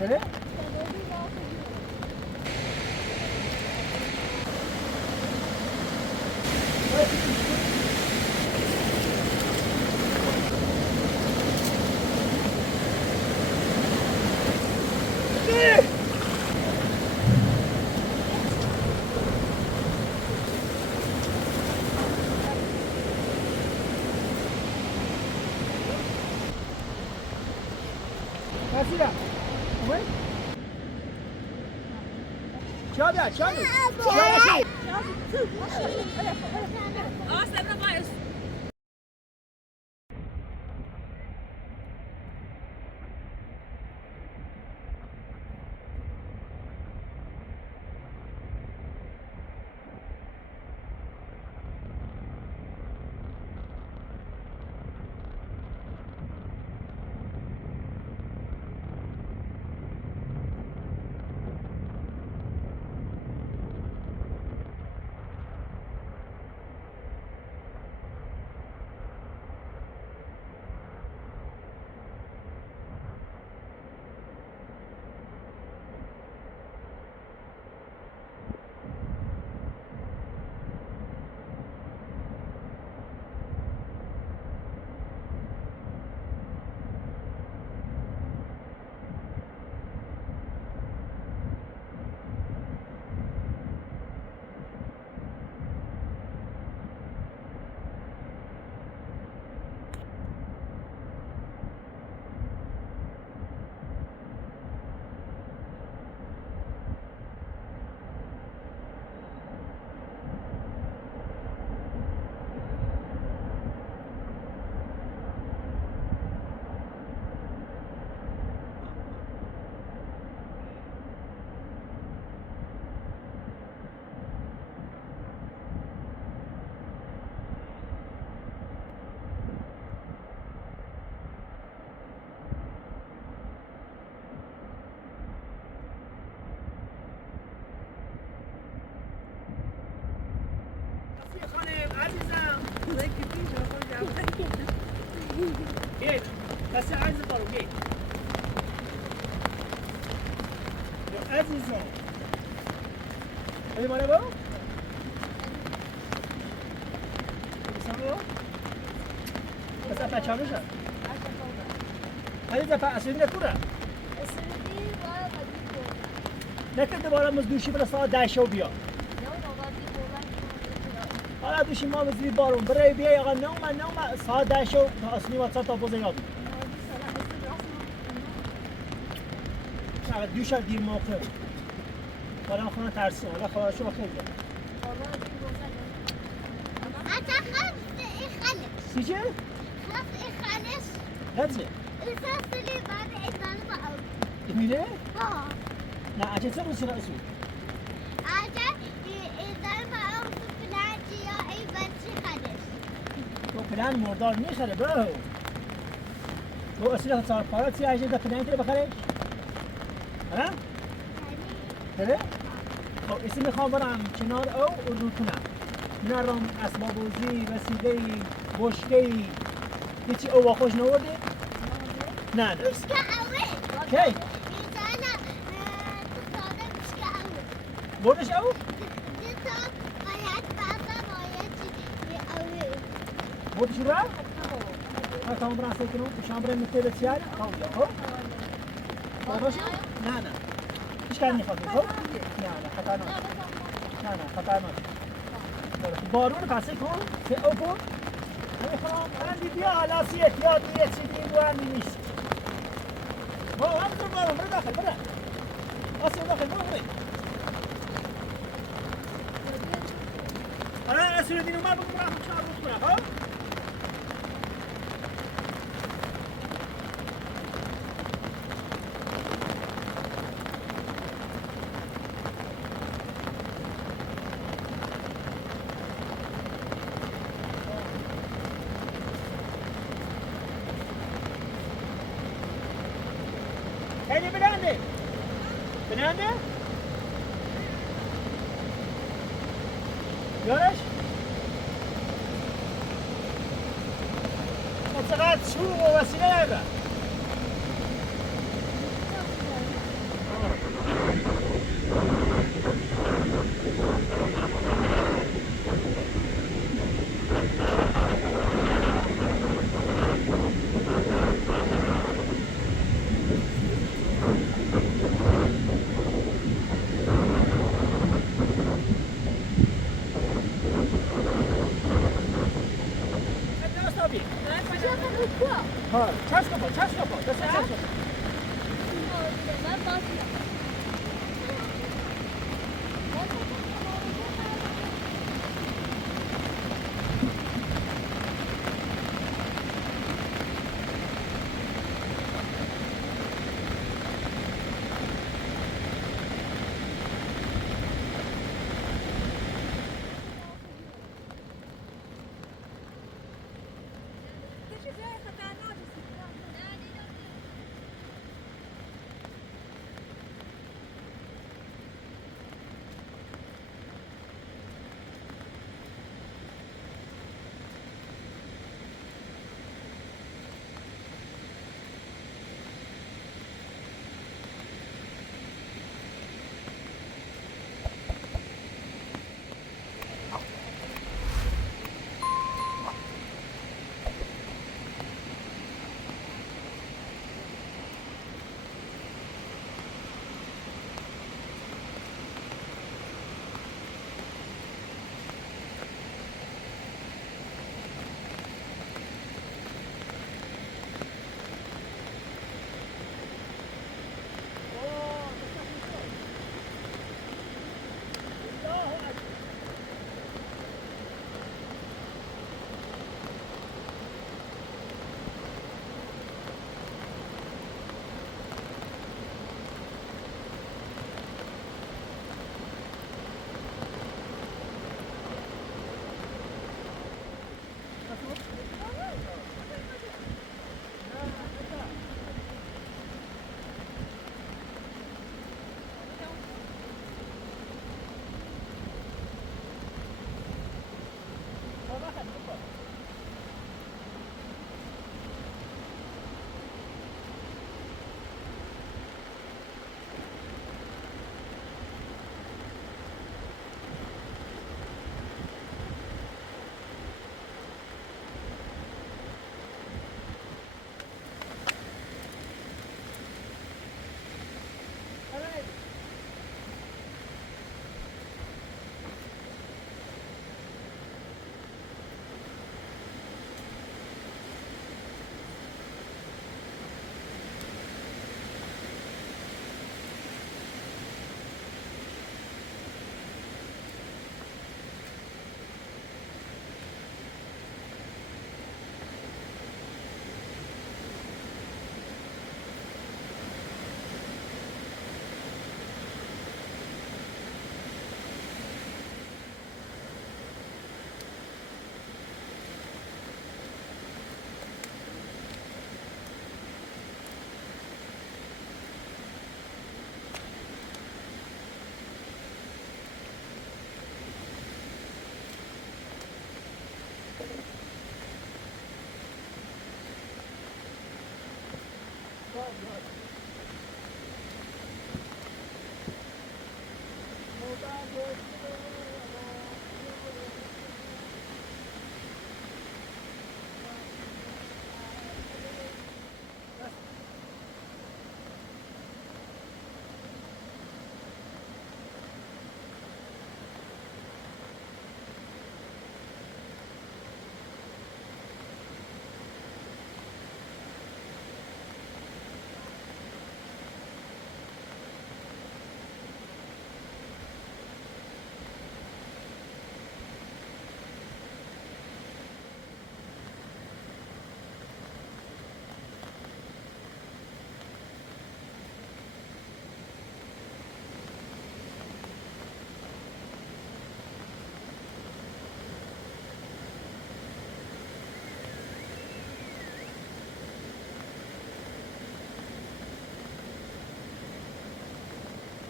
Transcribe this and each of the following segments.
بله؟ Nasira, oye? Çağda, çağda. Çağda. Gel. Kası aynı balı gel. Azizim. Hadi bana bak. Sen o? Kasa paçamışa. Hadi de pa aslında kura. Ne kadar baramız düşü bana saat 10 بیا. حالا دوشی ما بزنی بارون برای بیای آقا نوما ساعت 10 شو اصلی واتساپ تا بوزه یاد نه دوش دیر موقع برای خونه ترسیم حالا خدا شو خیلی چی چه؟ هزه میره؟ نه اچه چه روزی رأسو؟ پلان مردار میخره برو تو اصلا صار پارات سی اجازه پلان تری بخره ها بله خب اسم میخوام برم کنار او رو کنم نرم اسبابوزی وسیله بشکه‌ای هیچی او خوش نورده نه بشکه اوه کی بردش او بردش را تمام برای سکنم شامبر میتونه بسیار کاملا خب بردش نه هیچ کاری نخواد خب نه خطا نه خطا نه بارون پسه کن سه او کن نمیخوام اندی بیا حالا سی احتیاط یه چیزی بوندی نیست با هم تو بارون برو داخل برو آسیب داخل برو حالا رسول دین اومد بگو برم چهار روز برم خب خیلی بلنده بلنده یارش چقدر چوب و وسیله ندارم Ben basmıyorum.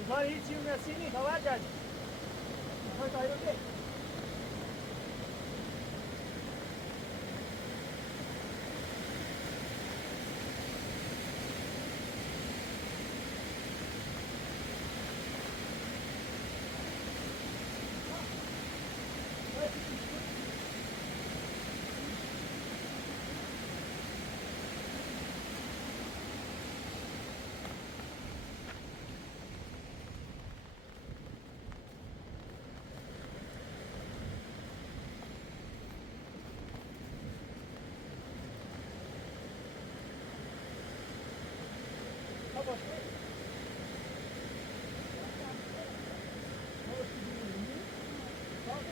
ما هیچی نسینی خبر دادی ما تایید کرد Ha başka.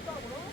Sağ bunu.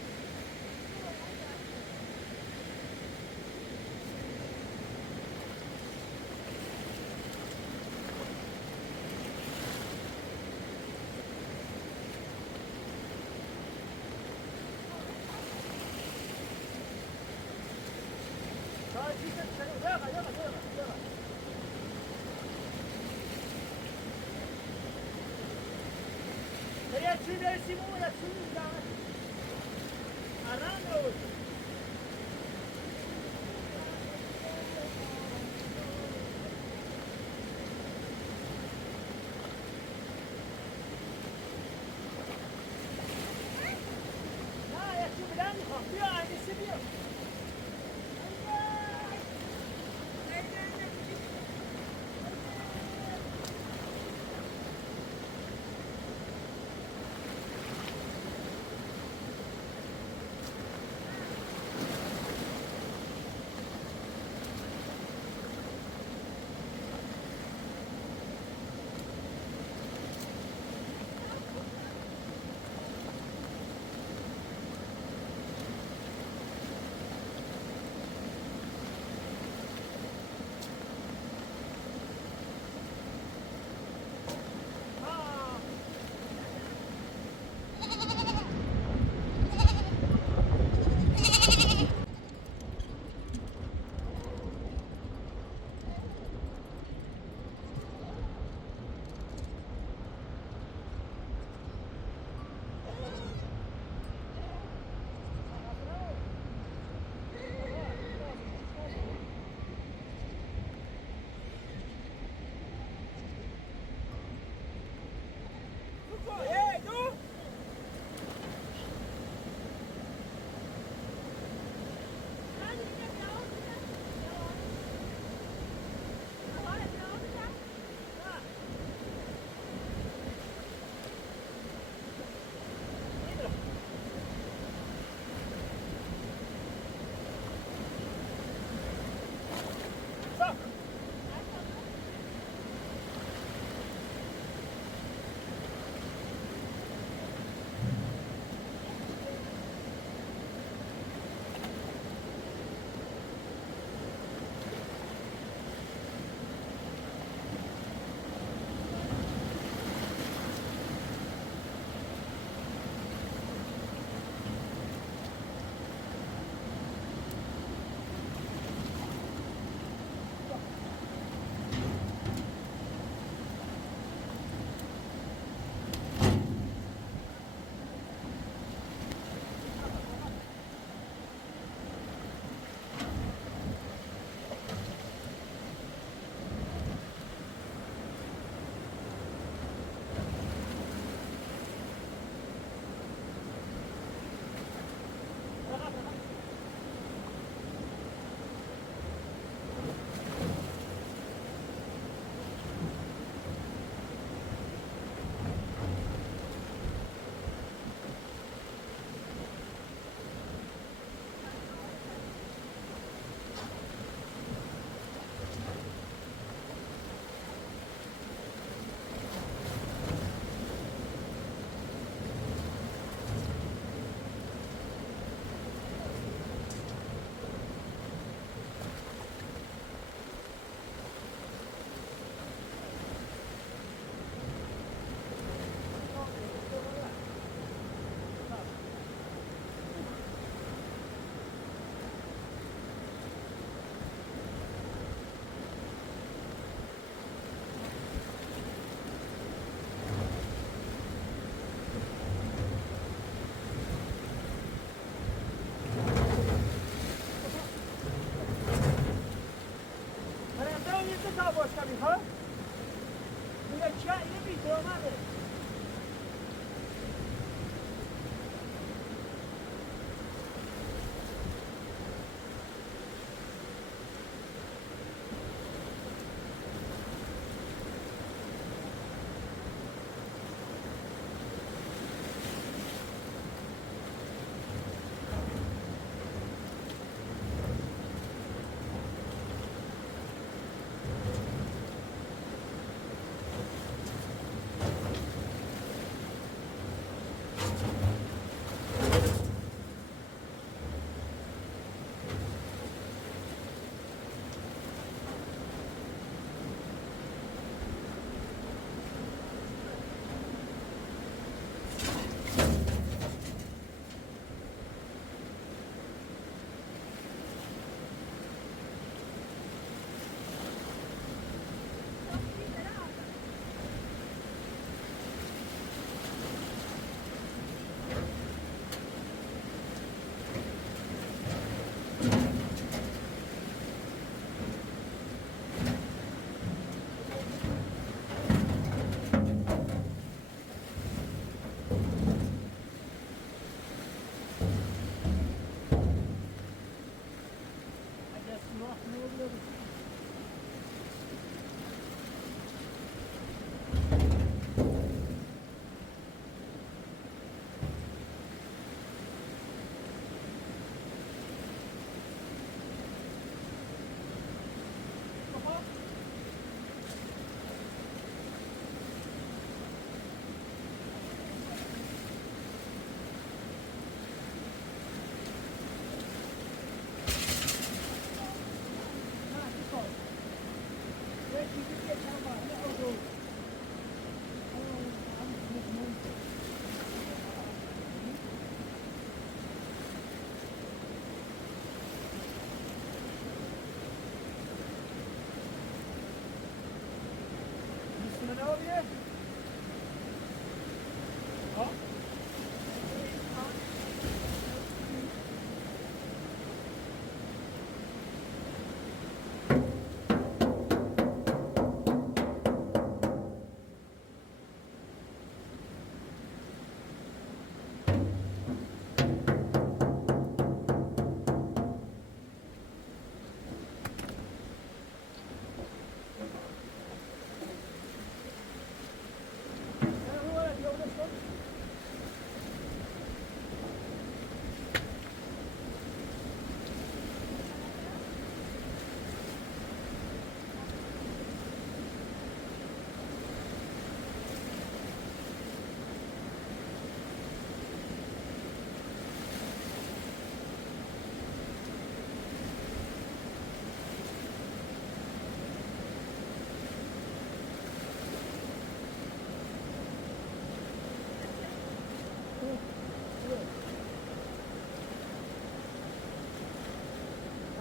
کنار بیه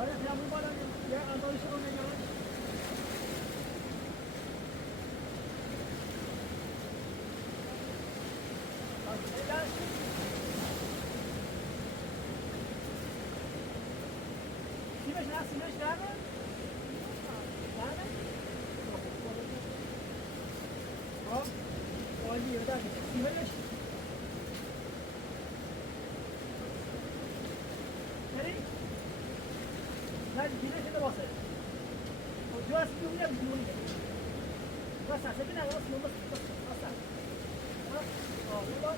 حالا خیابون بالا یه اندازش رو نگاه سیمش نه سیمش نرمه نرمه خب عالیه بده سیمش بری نه دیگه شده واسه جو از دیگه میاد بیرون بس اصلا که نگاه سیمون بس آه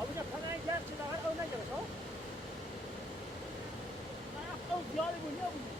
Abuja panay gel şimdi her öne gel tamam. Ayak o ziyade bu ne bu?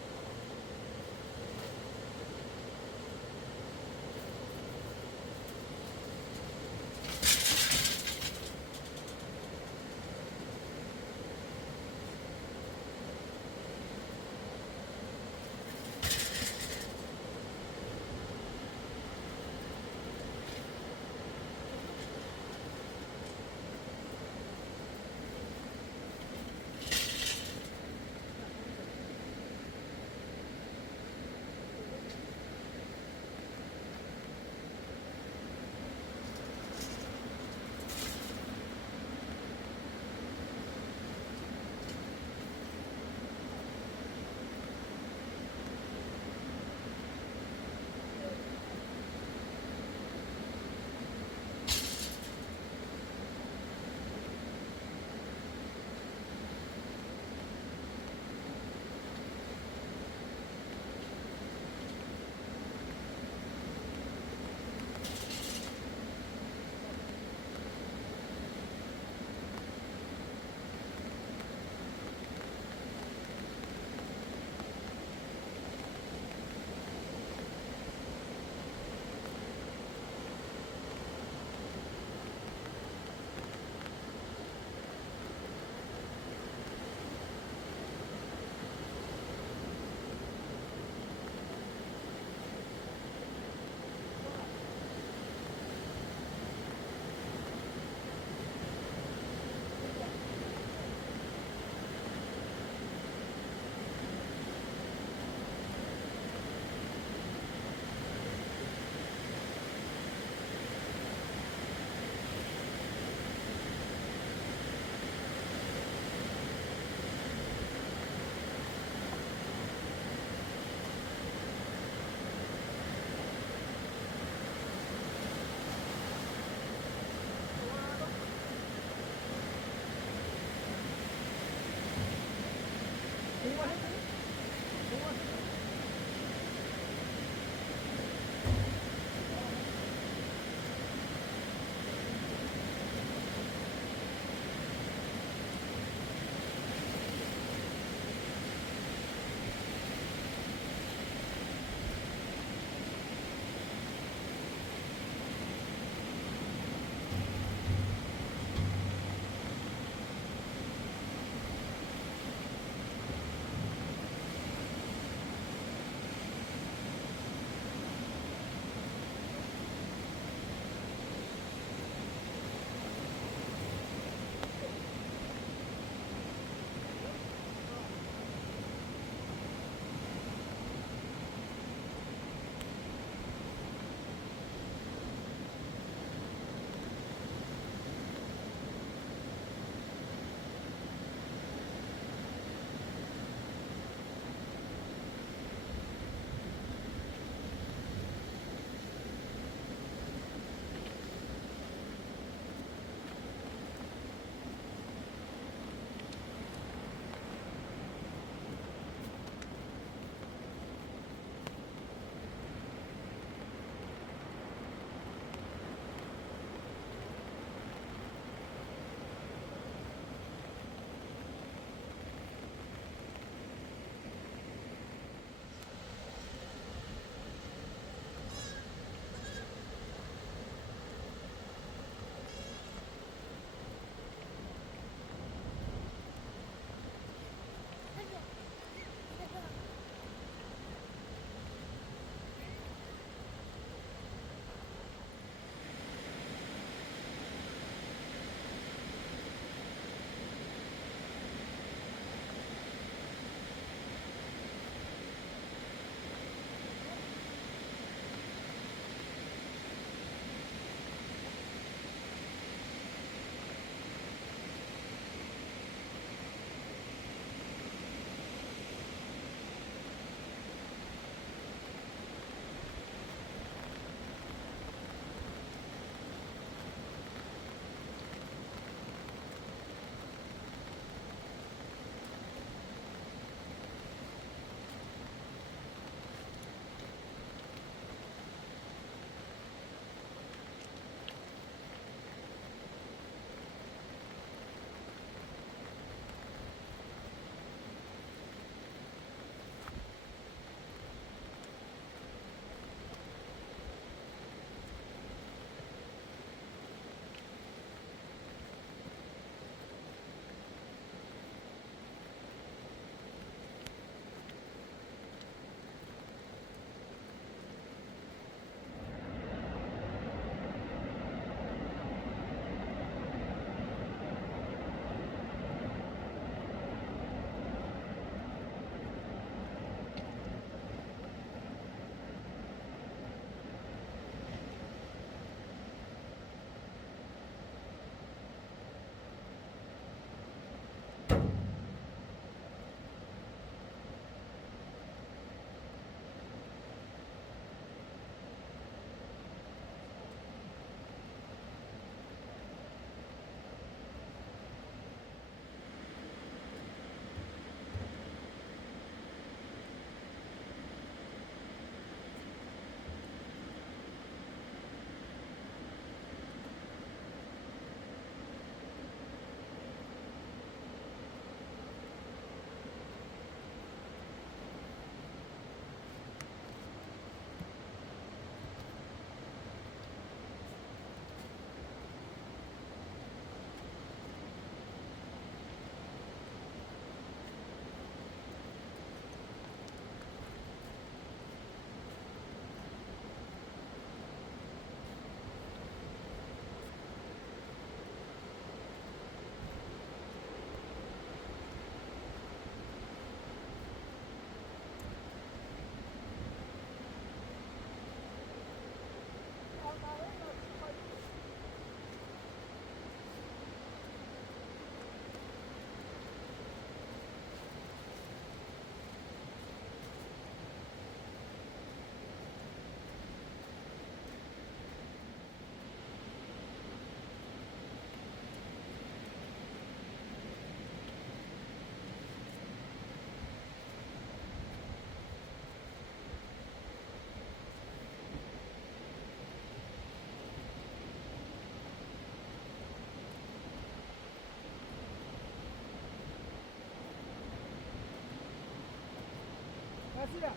آسیا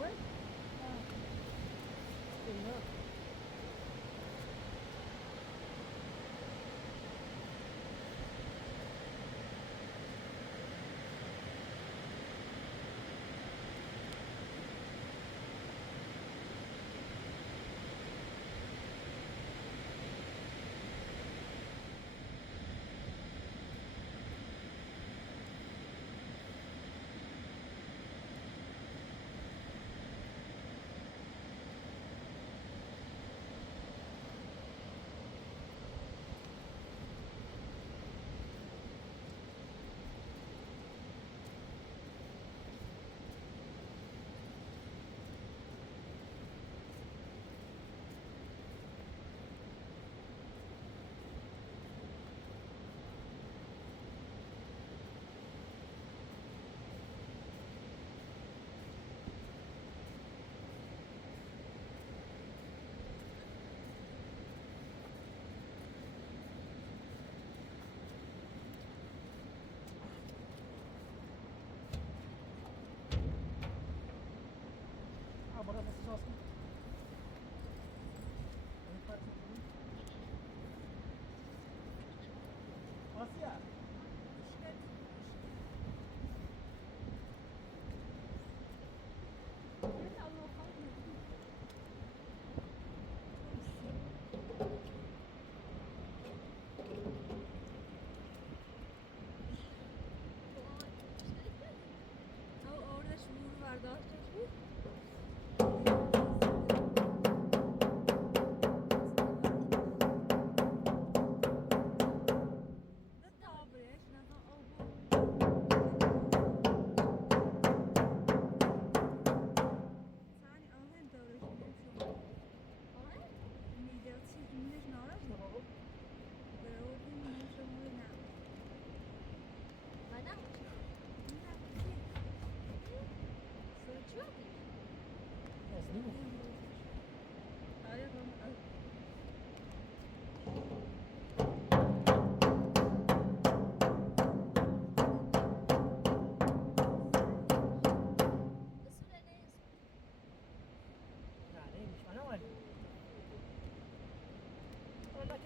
وين؟ ايوه برا بس شاسكم آسیا Orada şuur vardı.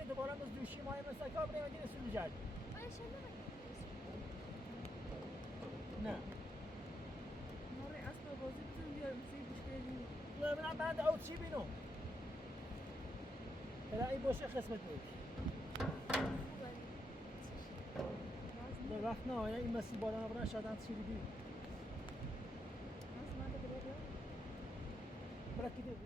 دوباره از دوشی ماه مسکا بریم اگه رسول جد نه ماره اصلا بازی بزن بیارم سی بشکلی نه من او چی بینم برای این باشه خسمت بود وقت نه این مسیح بالا نبرن شدن چی بودی برای کی دیگه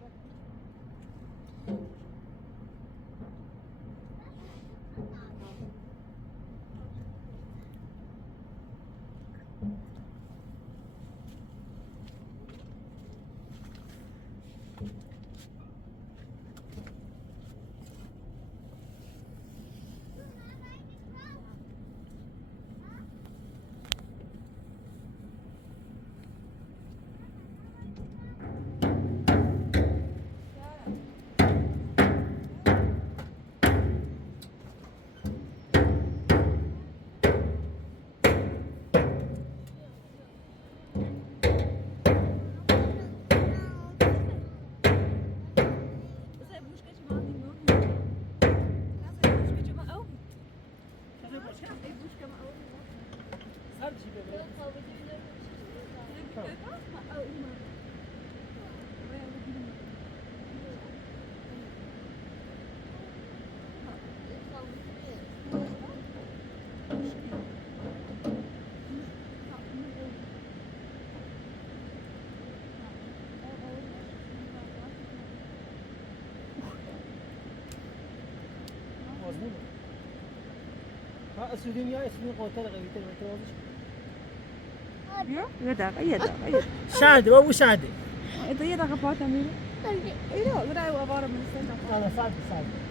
السودانية اسمه قوتها غيبتها ما توازش بیا یه دقیقه شاده بابو شاده إذا يدا غباطة ميرو إيه لا غدا وعبارة من السنة أنا صعب مثلا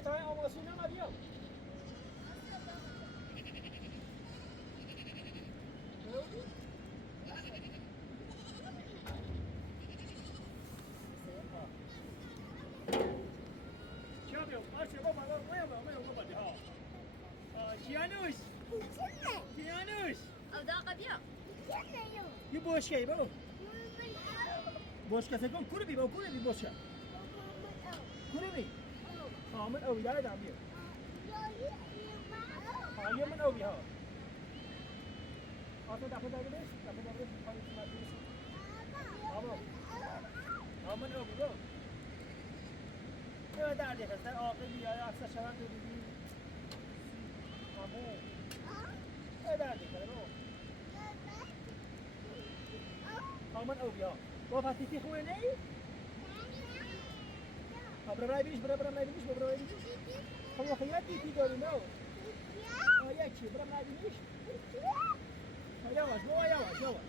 به تای آماسی نمیدیم. چه بیام؟ آرچه بابا بابا دی ها. کیانوش. کیانوش. او داقه بیا یه بوشکه بابا. بوشکه سکون کوری بی بابا کوری بی بوشکه. کوری بی. من اوی داره دام بیا. یه من اوی ها. آتا دفعه داره بیش. دفعه داره بیش. خالی سمت بیش. بابا. من اوی بابا. نه دردی هست. در آقلی یا اکثر شبان تو دیدی. نه دردی هست. من اوی ها. بابا تیتی خوبه نی؟ برای بیش برای بیش. خب خیلی تیتی داری نه؟ یکی برای بیش. یواش بابا یواش. یواش.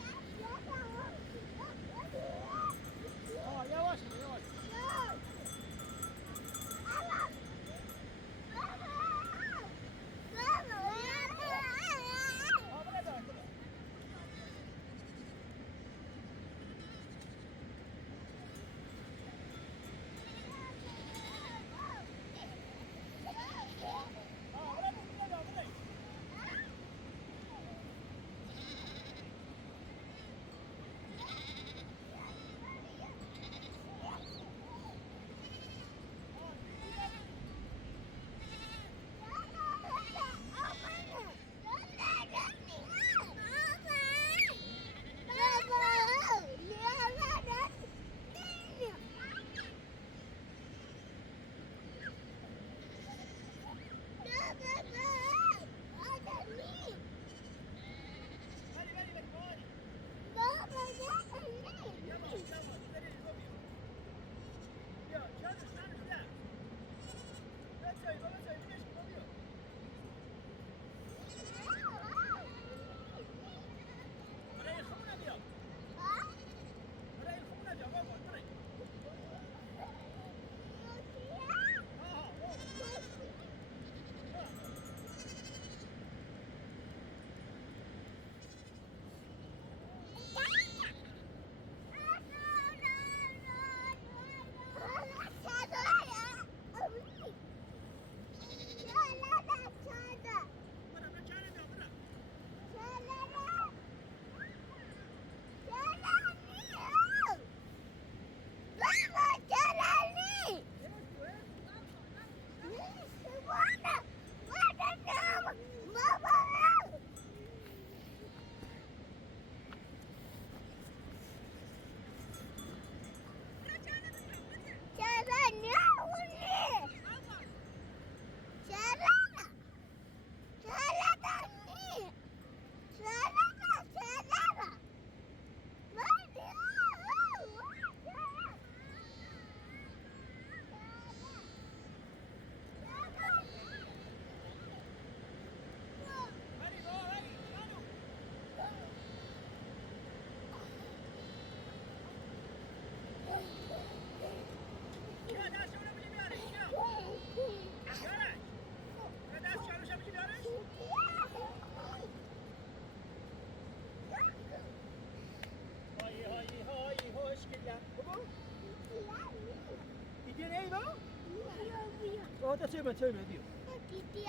چه بچه‌ای بدیو؟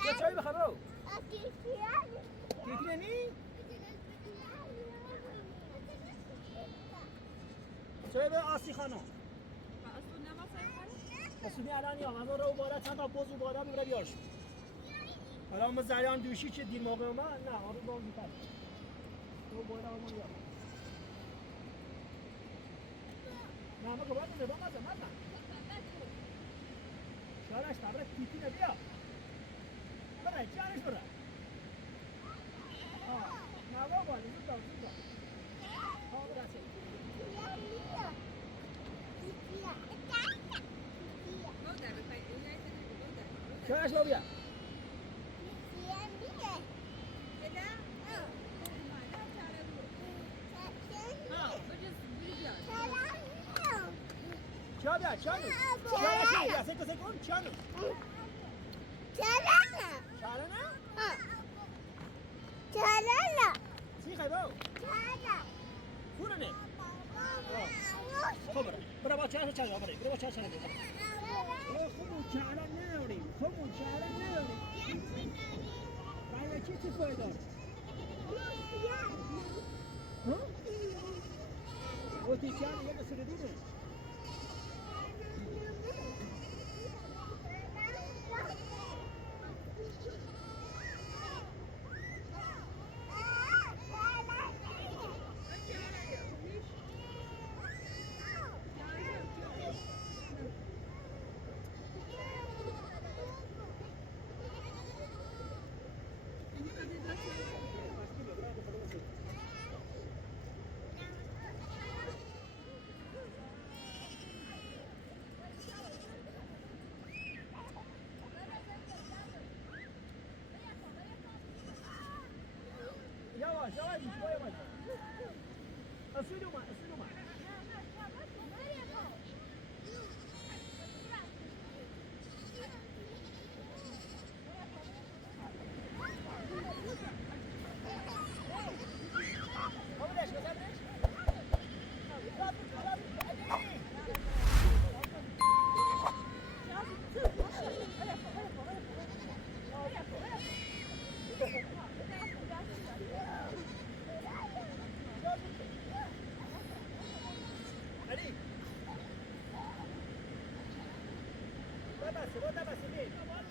بچه‌ای بخرو. تیتی نی؟ چه به آسی خانم؟ آسونی الان یا من رو بالا چند تا بوزو بالا میبره بیارش. حالا ما زریان دوشی چه دیر موقع ما نه آروم با میتر. تو بالا ما یا. نه ما کباب می‌ذارم ما. شارش تبرک تیتی نبیا. برای جانش برای. نه بابا زود زود. برای. شارش بابیا. چانو. چانو. چانو. سکون چانو. برو چای آماده برو چای چای خمون چهارا نداریم خمون چهارا نداریم برای چی تفاید دار ها؟ اوتی چهار یه بسیار دیده يواش يواش شوية يواش أسيلوا ما أسيلوا ما علي لا بس ليه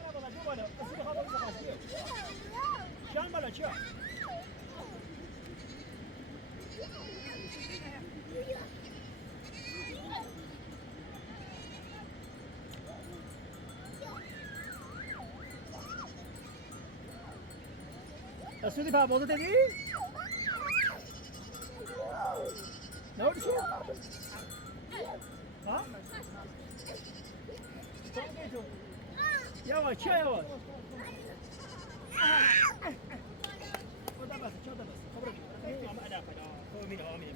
والله شو ولا أسيلوا هذا الزخارف شان بلا شو أسودي بقى موضوع تاني نقول شو ها يواش يا يواش وده بس شو ده بس خبرك مو ما أنا هو مين